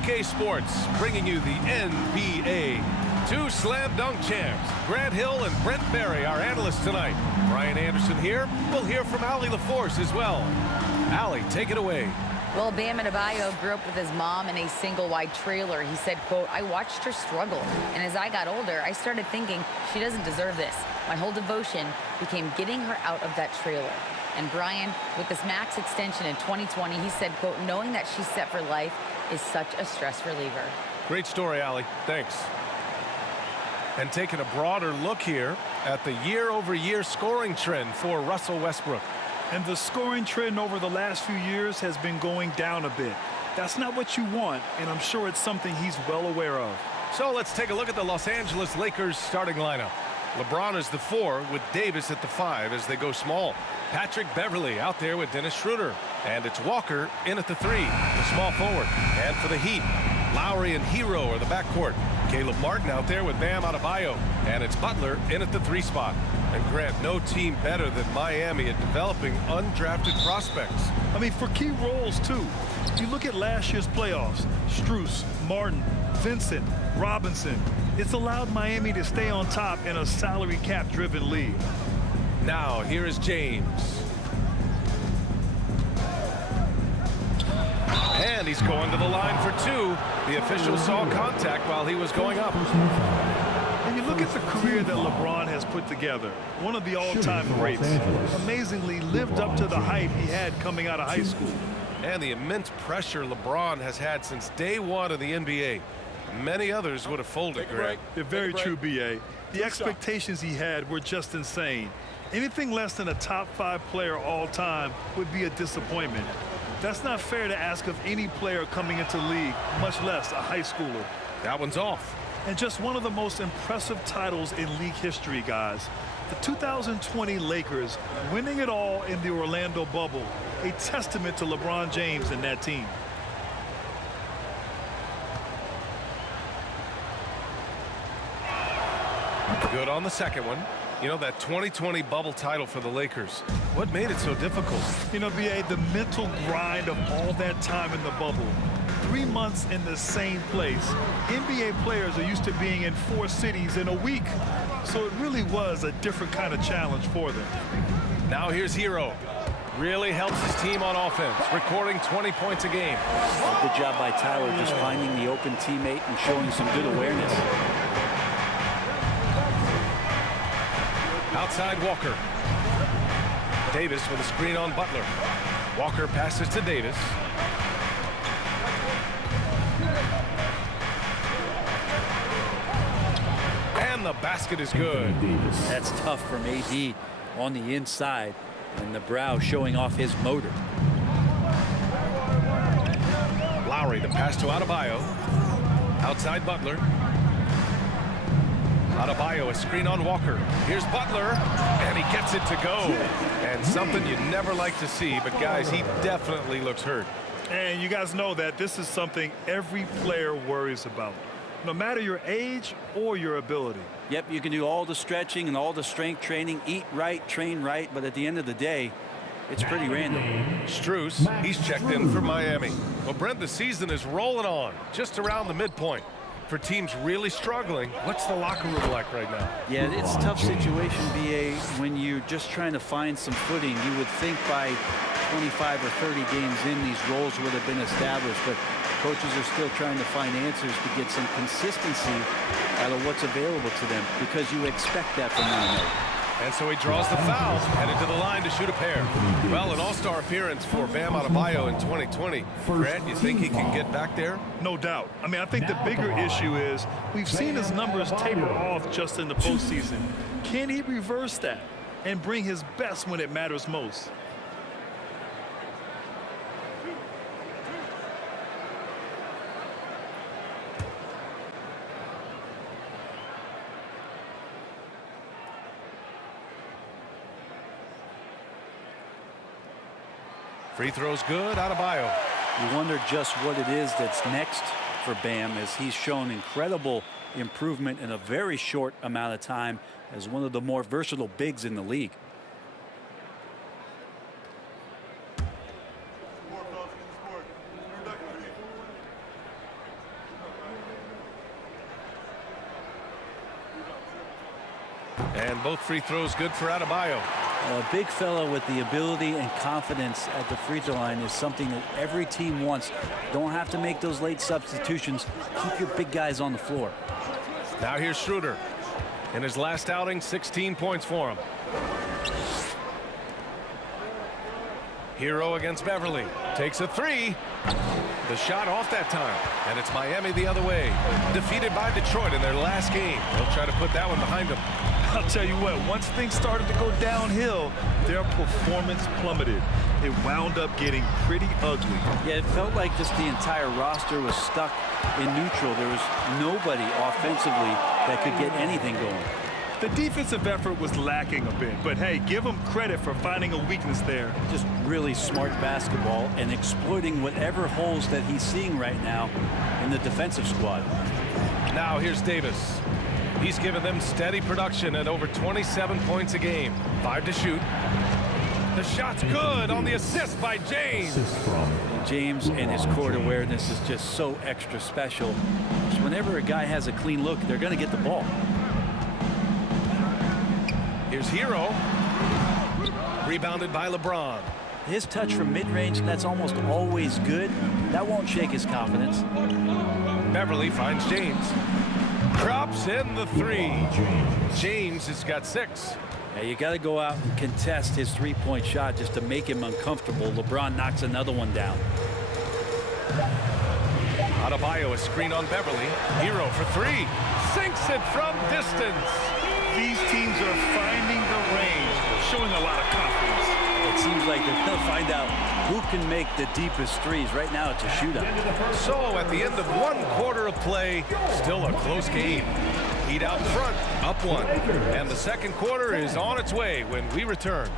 2K Sports, bringing you the NBA. Two slam dunk champs, Grant Hill and Brent Barry, our analysts tonight. Brian Anderson here. We'll hear from Allie LaForce as well. Allie, take it away. Well, Bam Adebayo grew up with his mom in a single-wide trailer. He said, quote, "I watched her struggle, and as I got older, I started thinking she doesn't deserve this. My whole devotion became getting her out of that trailer." And Brian, with this max extension in 2020, he said, quote, "Knowing that she's set for life is such a stress reliever." Great story, Allie. Thanks. And taking a broader look here at the year-over-year scoring trend for Russell Westbrook. And the scoring trend over the last few years has been going down a bit. That's not what you want, and I'm sure it's something he's well aware of. So let's take a look at the Los Angeles Lakers starting lineup. LeBron is the 4 with Davis at the 5 as they go small. Patrick Beverley out there with Dennis Schroeder. And it's Walker in at the 3, the small forward. And for the Heat, Lowry and Hero are the backcourt. Caleb Martin out there with Bam Adebayo. And it's Butler in at the 3 spot. And Grant, no team better than Miami at developing undrafted prospects. I mean, for key roles, too. You look at last year's playoffs, Strus, Martin, Vincent, Robinson. It's allowed Miami to stay on top in a salary cap-driven league. Now, here is James. And he's going to the line for 2. The official saw contact while he was going up. And you look at the career that LeBron has put together, one of the all-time greats. Amazingly lived up to the hype he had coming out of high school. And the immense pressure LeBron has had since day 1 of the NBA. Many others would have folded, Greg. They're very true, B.A. The expectations he had were just insane. Anything less than a top 5 player all time would be a disappointment. That's not fair to ask of any player coming into the league, much less a high schooler. That one's off. And just one of the most impressive titles in league history, guys. The 2020 Lakers winning it all in the Orlando bubble, a testament to LeBron James and that team. Good on the second one. You know, that 2020 bubble title for the Lakers, what made it so difficult? You know, B.A., the mental grind of all that time in the bubble. 3 months in the same place. NBA players are used to being in 4 cities in a week. So it really was a different kind of challenge for them. Now here's Hero. Really helps his team on offense, recording 20 points a game. Good job by Tyler just finding the open teammate and showing some good awareness. Outside Walker. Davis with a screen on Butler. Walker passes to Davis. And the basket is good. That's tough from AD on the inside, and the brow showing off his motor. Lowry, the pass to Adebayo. Outside Butler. Adebayo, a screen on Walker. Here's Butler, and he gets it to go. And something you never like to see, but guys, he definitely looks hurt. And you guys know that this is something every player worries about, no matter your age or your ability. Yep, you can do all the stretching and all the strength training, eat right, train right, but at the end of the day, it's pretty random. Strus, he's checked in for Miami. Well, Brent, the season is rolling on, just around the midpoint. For teams really struggling, what's the locker room like right now? Yeah, it's a tough situation, B.A., when you're just trying to find some footing. You would think by 25 or 30 games in, these roles would have been established, but coaches are still trying to find answers to get some consistency out of what's available to them, because you expect that from one another. And so he draws the foul, headed to the line to shoot a pair. Well, an all-star appearance for Bam Adebayo in 2020. Grant, you think he can get back there? No doubt. I mean, I think the bigger issue is we've seen his numbers taper off just in the postseason. Can he reverse that and bring his best when it matters most? Free throw's good, Adebayo. You wonder just what it is that's next for Bam, as he's shown incredible improvement in a very short amount of time as one of the more versatile bigs in the league. And both free throws good for Adebayo. A big fella with the ability and confidence at the free throw line is something that every team wants. Don't have to make those late substitutions. Keep your big guys on the floor. Now here's Schroeder. In his last outing, 16 points for him. Hero against Beverly. Takes a three. The shot off that time. And it's Miami the other way. Defeated by Detroit in their last game. They'll try to put that one behind them. I'll tell you what, once things started to go downhill, their performance plummeted. It wound up getting pretty ugly. Yeah, it felt like just the entire roster was stuck in neutral. There was nobody offensively that could get anything going. The defensive effort was lacking a bit, but hey, give them credit for finding a weakness there. Just really smart basketball and exploiting whatever holes that he's seeing right now in the defensive squad. Now here's Davis. He's given them steady production at over 27 points a game. 5 to shoot. The shot's good on the assist by James. James and his court awareness is just so extra special. So whenever a guy has a clean look, they're going to get the ball. Here's Hero. Rebounded by LeBron. His touch from mid-range, that's almost always good. That won't shake his confidence. Beverly finds James. Drops in the three. James has got 6. Yeah, you got to go out and contest his three-point shot just to make him uncomfortable. LeBron knocks another one down. Adebayo, a screen on Beverly. Hero for 3. Sinks it from distance. These teams are finding the range, showing a lot of confidence. It seems like they're going to find out who can make the deepest threes. Right now, it's a shootout. So at the end of 1 quarter of play, still a close game. Heat out front, up 1. And the second quarter is on its way when we return.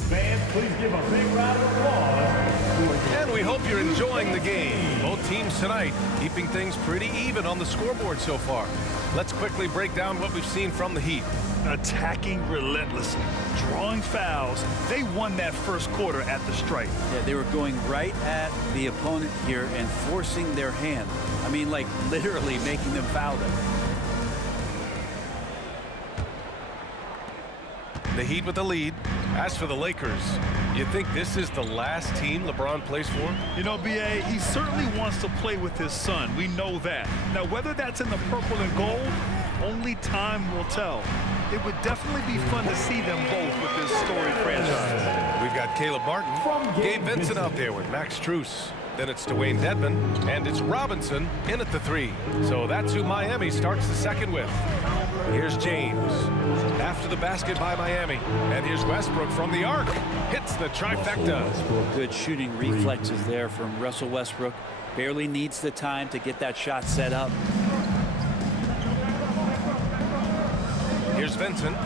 Fans, please give a big round of applause. And we hope you're enjoying the game. Both teams tonight keeping things pretty even on the scoreboard so far. Let's quickly break down what we've seen from the Heat. Attacking relentlessly, drawing fouls. They won that first quarter at the stripe. Yeah, they were going right at the opponent here and forcing their hand. I mean, like literally making them foul them. The Heat with the lead. As for the Lakers, you think this is the last team LeBron plays for? You know, B.A., he certainly wants to play with his son. We know that. Now, whether that's in the purple and gold, only time will tell. It would definitely be fun to see them both with this storied franchise. We've got Caleb Martin, Gabe Vincent out there with Max Strus. Then it's Dwayne Dedmon, and it's Robinson in at the 3. So that's who Miami starts the second with. Here's James. After the basket by Miami. And here's Westbrook from the arc. Hits the trifecta. Good shooting reflexes there from Russell Westbrook. Barely needs the time to get that shot set up. Here's Vincent.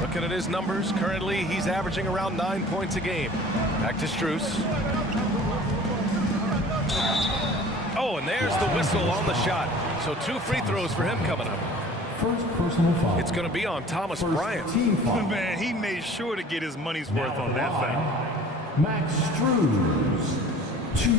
Looking at his numbers, currently he's averaging around 9 points a game. Back to Strus. Oh, and there's the whistle on the shot. So 2 free throws for him coming up. First personal foul. It's going to be on Thomas Bryant. Team foul. Man, he made sure to get his money's worth on that foul. Max Strus. 2.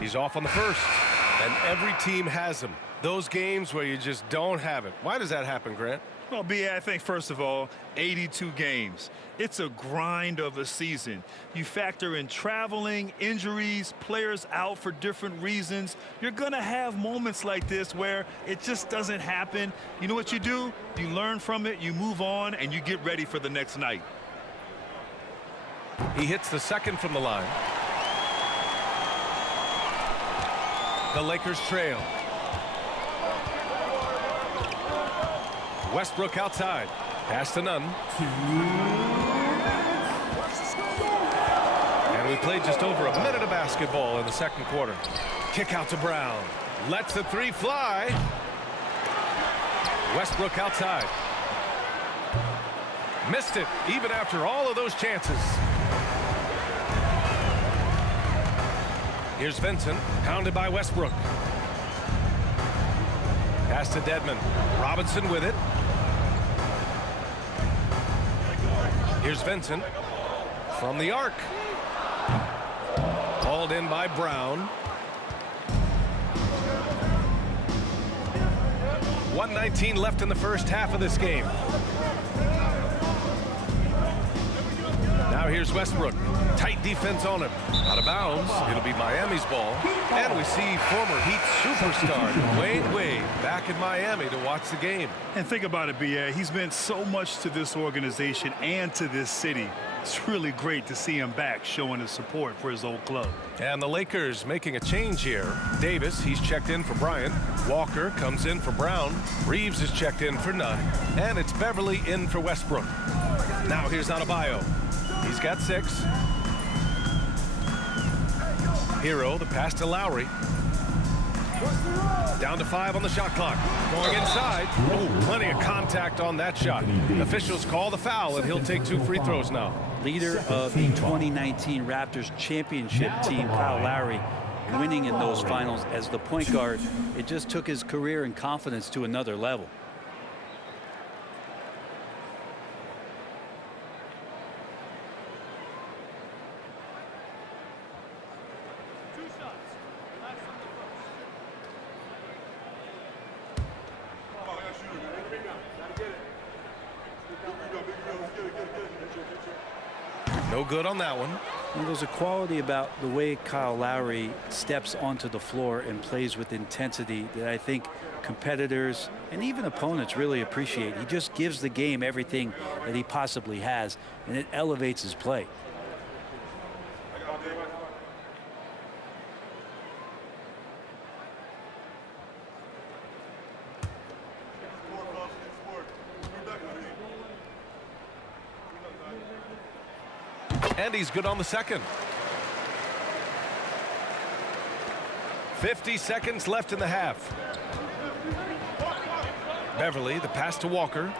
He's off on the first, and every team has him. Those games where you just don't have it. Why does that happen, Grant? Well, B.A., I think, first of all, 82 games. It's a grind of a season. You factor in traveling, injuries, players out for different reasons. You're going to have moments like this where it just doesn't happen. You know what you do? You learn from it, you move on, and you get ready for the next night. He hits the second from the line. The Lakers trail. Westbrook outside. Pass to Nunn. And we played just over a minute of basketball in the second quarter. Kick out to Brown. Lets the 3 fly. Westbrook outside. Missed it, even after all of those chances. Here's Vincent, pounded by Westbrook. Pass to Dedmon. Robinson with it. Here's Vincent from the arc. Hauled in by Brown. 1:19 left in the first half of this game. Now here's Westbrook. Tight defense on him. Out of bounds. It'll be Miami's ball. And we see former Heat superstar Dwayne Wade back in Miami to watch the game. And think about it, B.A. He's meant so much to this organization and to this city. It's really great to see him back showing his support for his old club. And the Lakers making a change here. Davis, he's checked in for Bryant. Walker comes in for Brown. Reeves is checked in for Nunn. And it's Beverly in for Westbrook. Now here's Adebayo. He's got 6. Hero, the pass to Lowry. Down to 5 on the shot clock. Going inside. Oh, plenty of contact on that shot. Officials call the foul, and he'll take 2 free throws now. Leader of the 2019 Raptors championship team, Kyle Lowry, winning in those finals as the point guard. It just took his career and confidence to another level. No good on that one. Well, there's a quality about the way Kyle Lowry steps onto the floor and plays with intensity that I think competitors and even opponents really appreciate. He just gives the game everything that he possibly has, and it elevates his play. And he's good on the second. 50 seconds left in the half. Beverly, the pass to Walker.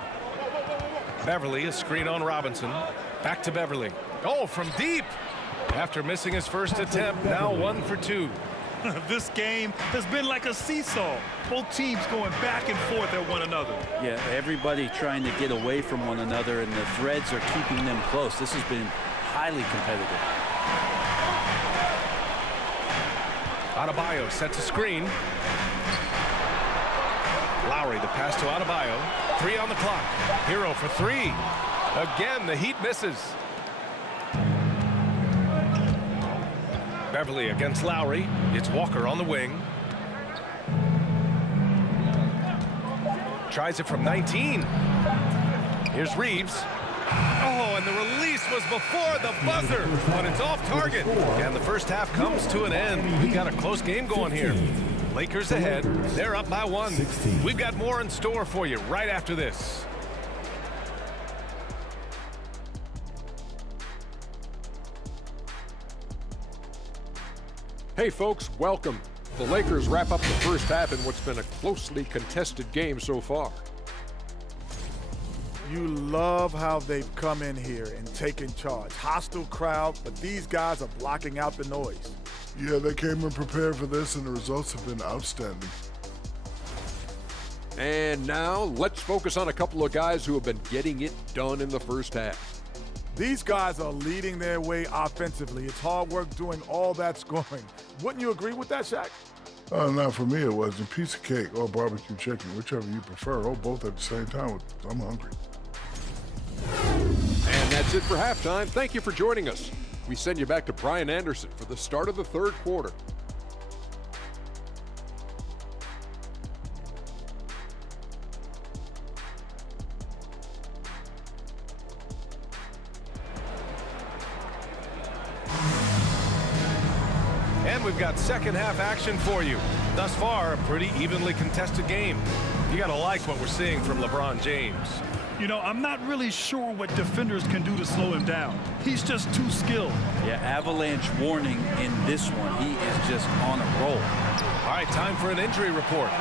Beverly, a screen on Robinson. Back to Beverly. Oh, from deep. After missing his first attempt, now 1 for 2. This game has been like a seesaw. Both teams going back and forth at one another. Yeah, everybody trying to get away from one another, and the threads are keeping them close. This has been highly competitive. Adebayo sets a screen. Lowry, the pass to Adebayo. 3 on the clock. Hero for 3. Again, the Heat misses. Beverly against Lowry. It's Walker on the wing. Tries it from 19. Here's Reeves. Oh, and the release was before the buzzer, but it's off target. And the first half comes to an end. We've got a close game going here. Lakers ahead. They're up by 1. We've got more in store for you right after this. Hey folks, welcome. The Lakers wrap up the first half in what's been a closely contested game so far. You love how they've come in here and taken charge. Hostile crowd, but these guys are blocking out the noise. Yeah, they came in prepared for this, and the results have been outstanding. And now, let's focus on a couple of guys who have been getting it done in the first half. These guys are leading their way offensively. It's hard work doing all that scoring. Wouldn't you agree with that, Shaq? Not for me, it wasn't. Piece of cake or barbecue chicken, whichever you prefer, or both at the same time. I'm hungry. And that's it for halftime. Thank you for joining us. We send you back to Brian Anderson for the start of the third quarter. And we've got second half action for you. Thus far, a pretty evenly contested game. You got to like what we're seeing from LeBron James. You know, I'm not really sure what defenders can do to slow him down. He's just too skilled. Yeah, avalanche warning in this one. He is just on a roll. All right, time for an injury report.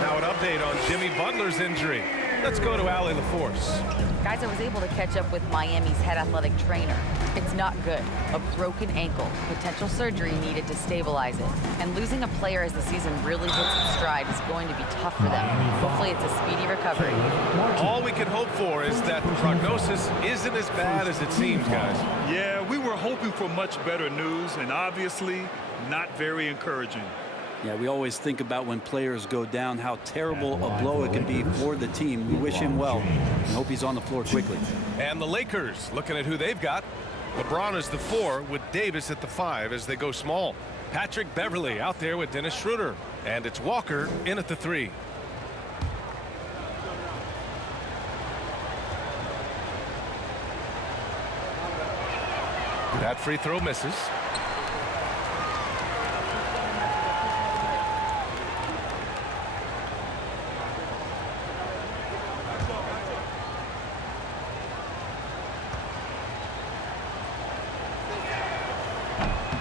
Now an update on Jimmy Butler's injury. Let's go to Allie LaForce. Guys, I was able to catch up with Miami's head athletic trainer. It's not good. A broken ankle, potential surgery needed to stabilize it. And losing a player as the season really hits its stride is going to be tough for them. Hopefully it's a speedy recovery. All we can hope for is that the prognosis isn't as bad as it seems, guys. Yeah, we were hoping for much better news, and obviously not very encouraging. Yeah, we always think about when players go down, how terrible a blow it can be for the team. We wish him well and hope he's on the floor quickly. And the Lakers, looking at who they've got. LeBron is the 4 with Davis at the 5 as they go small. Patrick Beverley out there with Dennis Schroeder. And it's Walker in at the 3. That free throw misses.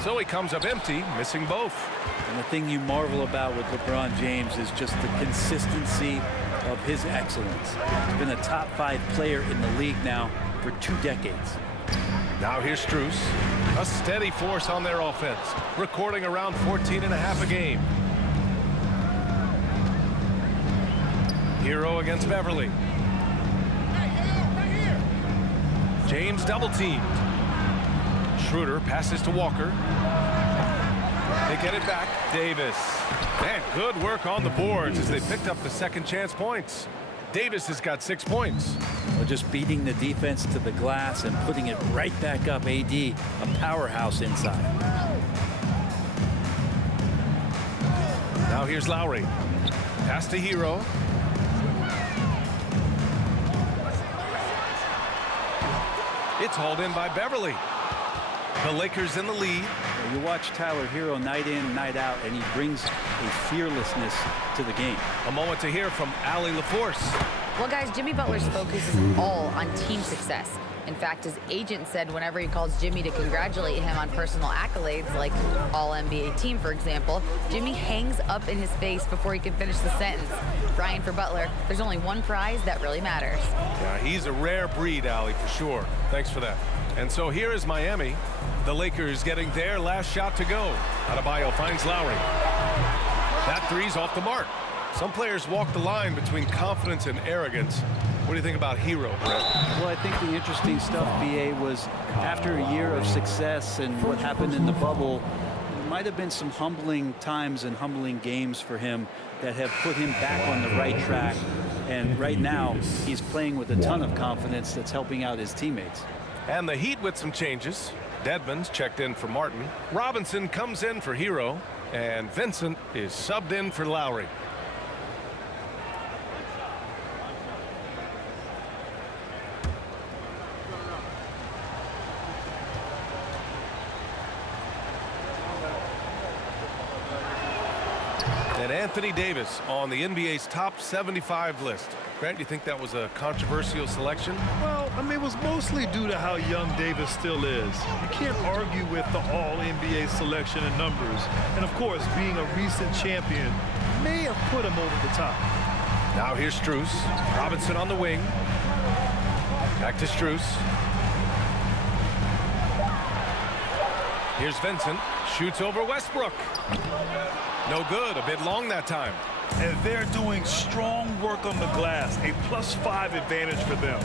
So he comes up empty, missing both. And the thing you marvel about with LeBron James is just the consistency of his excellence. He's been a top 5 player in the league now for 2 decades. Now here's Strus, a steady force on their offense, recording around 14.5 a game. Hero against Beverley. James double teamed. Schroeder passes to Walker. They get it back. Davis. Man, good work on the boards as they picked up the second chance points. Davis has got 6 points. Well, just beating the defense to the glass and putting it right back up. AD, a powerhouse inside. Now here's Lowry. Pass to Hero. It's hauled in by Beverley. The Lakers in the lead. You watch Tyler Hero night in, night out, and he brings a fearlessness to the game. A moment to hear from Allie LaForce. Well, guys, Jimmy Butler's focus is all on team success. In fact, his agent said whenever he calls Jimmy to congratulate him on personal accolades, like All-NBA team, for example, Jimmy hangs up in his face before he can finish the sentence. Brian, for Butler, there's only one prize that really matters. Yeah, he's a rare breed, Allie, for sure. Thanks for that. And so here is Miami. The Lakers getting their last shot to go. Adebayo finds Lowry. That three's off the mark. Some players walk the line between confidence and arrogance. What do you think about Hero, Brett? Well, I think the interesting stuff, BA, was after a year of success and what happened in the bubble, there might have been some humbling times and humbling games for him that have put him back on the right track. And right now, he's playing with a ton of confidence that's helping out his teammates. And the Heat with some changes. Dedmon's checked in for Martin. Robinson comes in for Hero. And Vincent is subbed in for Lowry. And Anthony Davis on the NBA's top 75 list. Grant, do you think that was a controversial selection? Well, I mean, it was mostly due to how young Davis still is. You can't argue with the All-NBA selection and numbers. And, of course, being a recent champion may have put him over the top. Now here's Strus. Robinson on the wing. Back to Strus. Here's Vincent. Shoots over Westbrook. No good. A bit long that time. And they're doing strong work on the glass. A +5 advantage for them.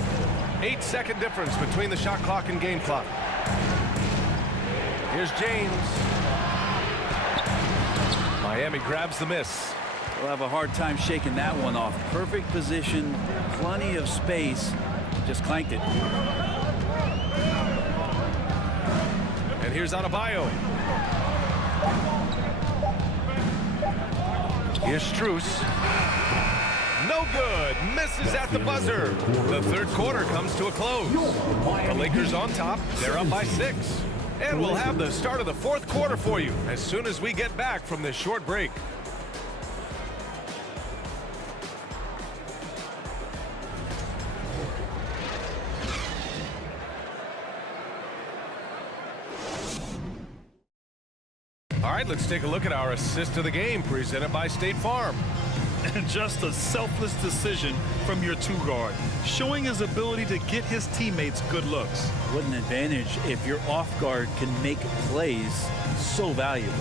8-second difference between the shot clock and game clock. Here's James. Miami grabs the miss. We'll have a hard time shaking that one off. Perfect position, plenty of space, just clanked it. And here's Adebayo. Here's Strus. No good. Misses at the buzzer. The third quarter comes to a close. The Lakers on top. They're up by 6. And we'll have the start of the fourth quarter for you as soon as we get back from this short break. All right, let's take a look at our assist of the game presented by State Farm. And just a selfless decision from your two guard, showing his ability to get his teammates good looks. What an advantage if your off guard can make plays so valuable.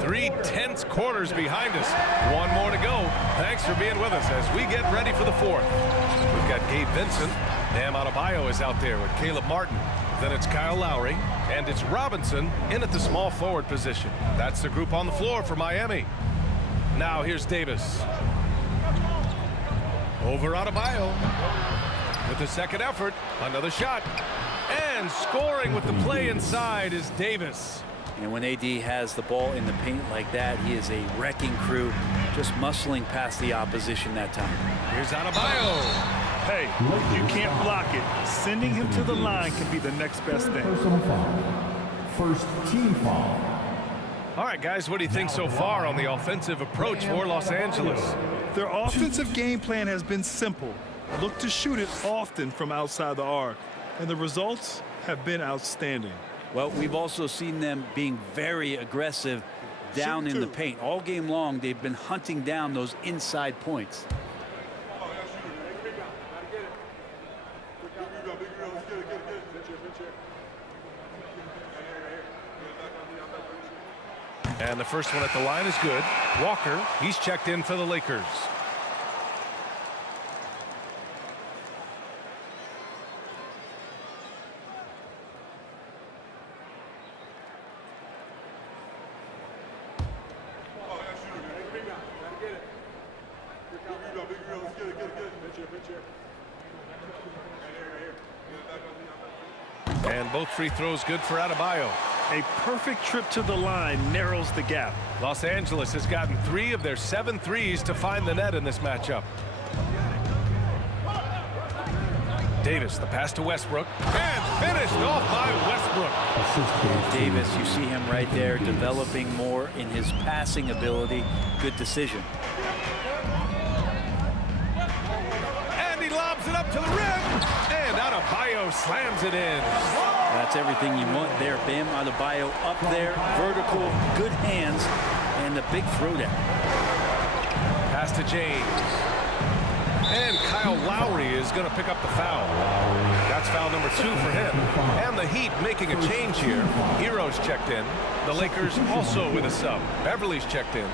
Three tense quarters behind us. One more to go. Thanks for being with us as we get ready for the fourth. We've got Gabe Vincent. Bam Adebayo is out there with Caleb Martin. Then it's Kyle Lowry. And it's Robinson in at the small forward position. That's the group on the floor for Miami. Now here's Davis. Over Adebayo. With the second effort, another shot. And scoring with the play inside is Davis. And when AD has the ball in the paint like that, he is a wrecking crew, just muscling past the opposition that time. Here's Adebayo. Hey, if you can't block it, sending him to the line can be the next best thing. Personal foul. First team foul. All right, guys, what do you think so far on the offensive approach for Los Angeles? Their offensive game plan has been simple. Look to shoot it often from outside the arc. And the results have been outstanding. Well, we've also seen them being very aggressive down in the paint. All game long, they've been hunting down those inside points. And the first one at the line is good. Walker, he's checked in for the Lakers. And both free throws good for Adebayo. A perfect trip to the line narrows the gap. Los Angeles has gotten 3 of their 7 threes to find the net in this matchup. Davis, the pass to Westbrook, and finished off by Westbrook. Davis, you see him right there developing more in his passing ability. Good decision. And he lobs it up to the rim, and Adebayo slams it in. That's everything you want there. Bam Adebayo up there, vertical, good hands, and a big throwdown. Pass to James. And Kyle Lowry is going to pick up the foul. That's foul number 2 for him. And the Heat making a change here. Hero's checked in. The Lakers also with a sub. Beverly's checked in.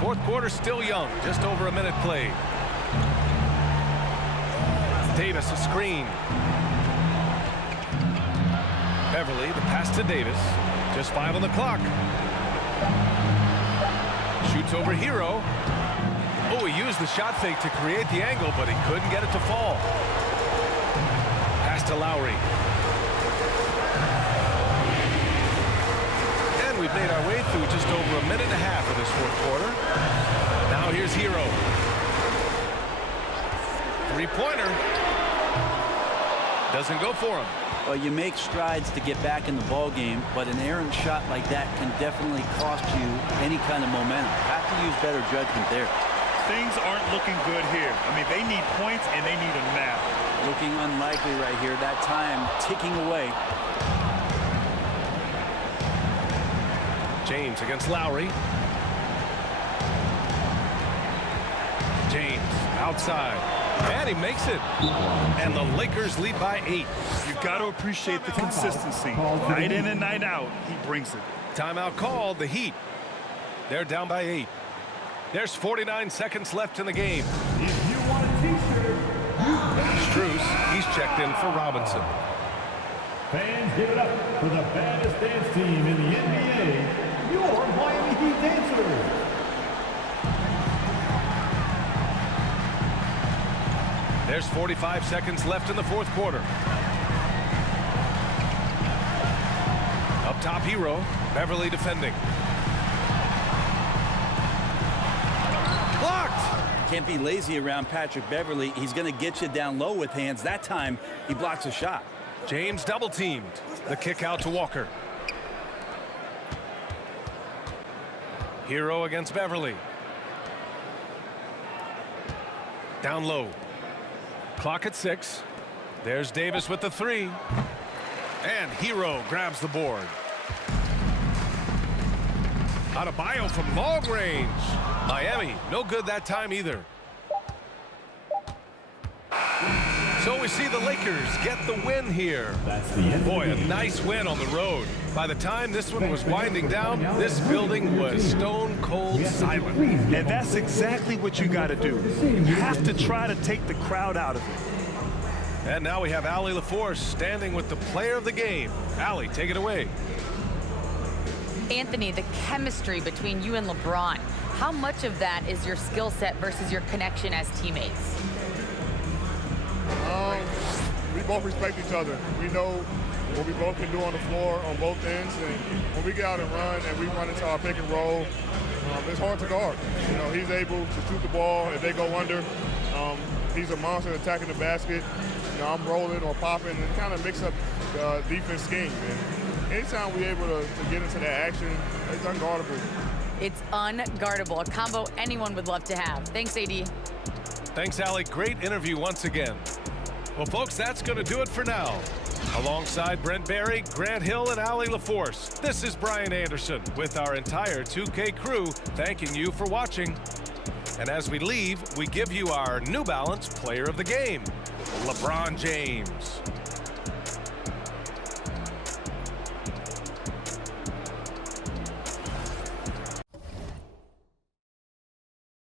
Fourth quarter still young, just over a minute played. Davis a screen. Beverly, the pass to Davis. Just 5 on the clock. Shoots over Hero. Oh, he used the shot fake to create the angle, but he couldn't get it to fall. Pass to Lowry. And we've made our way through just over a minute and a half of this fourth quarter. Now here's Hero. Three-pointer. Doesn't go for him. Well, you make strides to get back in the ball game, but an errant shot like that can definitely cost you any kind of momentum. Have to use better judgment there. Things aren't looking good here. I mean, they need points and they need a nap. Looking unlikely right here. That time ticking away. James against Lowry. James outside. And he makes it. And the Lakers lead by 8. You've got to appreciate the consistency. Night in and night out, he brings it. Timeout called, the Heat. They're down by 8. There's 49 seconds left in the game. If you want a t-shirt, Strus, he's checked in for Robinson. fans, give it up for the baddest dance team in the NBA, your Miami Heat Dancers. There's 45 seconds left in the fourth quarter. Up top, Hero. Beverly defending. Blocked! Can't be lazy around Patrick Beverly. He's going to get you down low with hands. That time, he blocks a shot. James double teamed. The kick out to Walker. Hero against Beverly. Down low. Clock at 6. There's Davis with the 3. And Hero grabs the board. Adebayo from long range. Miami, no good that time either. So we see the Lakers get the win here. That's the end. Boy, a nice win on the road. By the time this one was winding down, this building was stone cold silent. And that's exactly what you got to do. You have to try to take the crowd out of it. And now we have Allie LaForce standing with the player of the game. Allie, take it away. Anthony, the chemistry between you and LeBron, how much of that is your skill set versus your connection as teammates? We both respect each other. We know what we both can do on the floor on both ends, and when we get out and run and we run into our pick and roll, it's hard to guard. You know, he's able to shoot the ball if they go under. He's a monster attacking the basket. You know, I'm rolling or popping and kind of mix up the defense scheme. And anytime we're able to get into that action, it's unguardable. It's unguardable, a combo anyone would love to have. Thanks, AD. Thanks, Allie. Great interview once again. Well, folks, that's going to do it for now. Alongside Brent Barry, Grant Hill, and Allie LaForce, this is Brian Anderson with our entire 2K crew thanking you for watching. And as we leave, we give you our New Balance Player of the Game, LeBron James.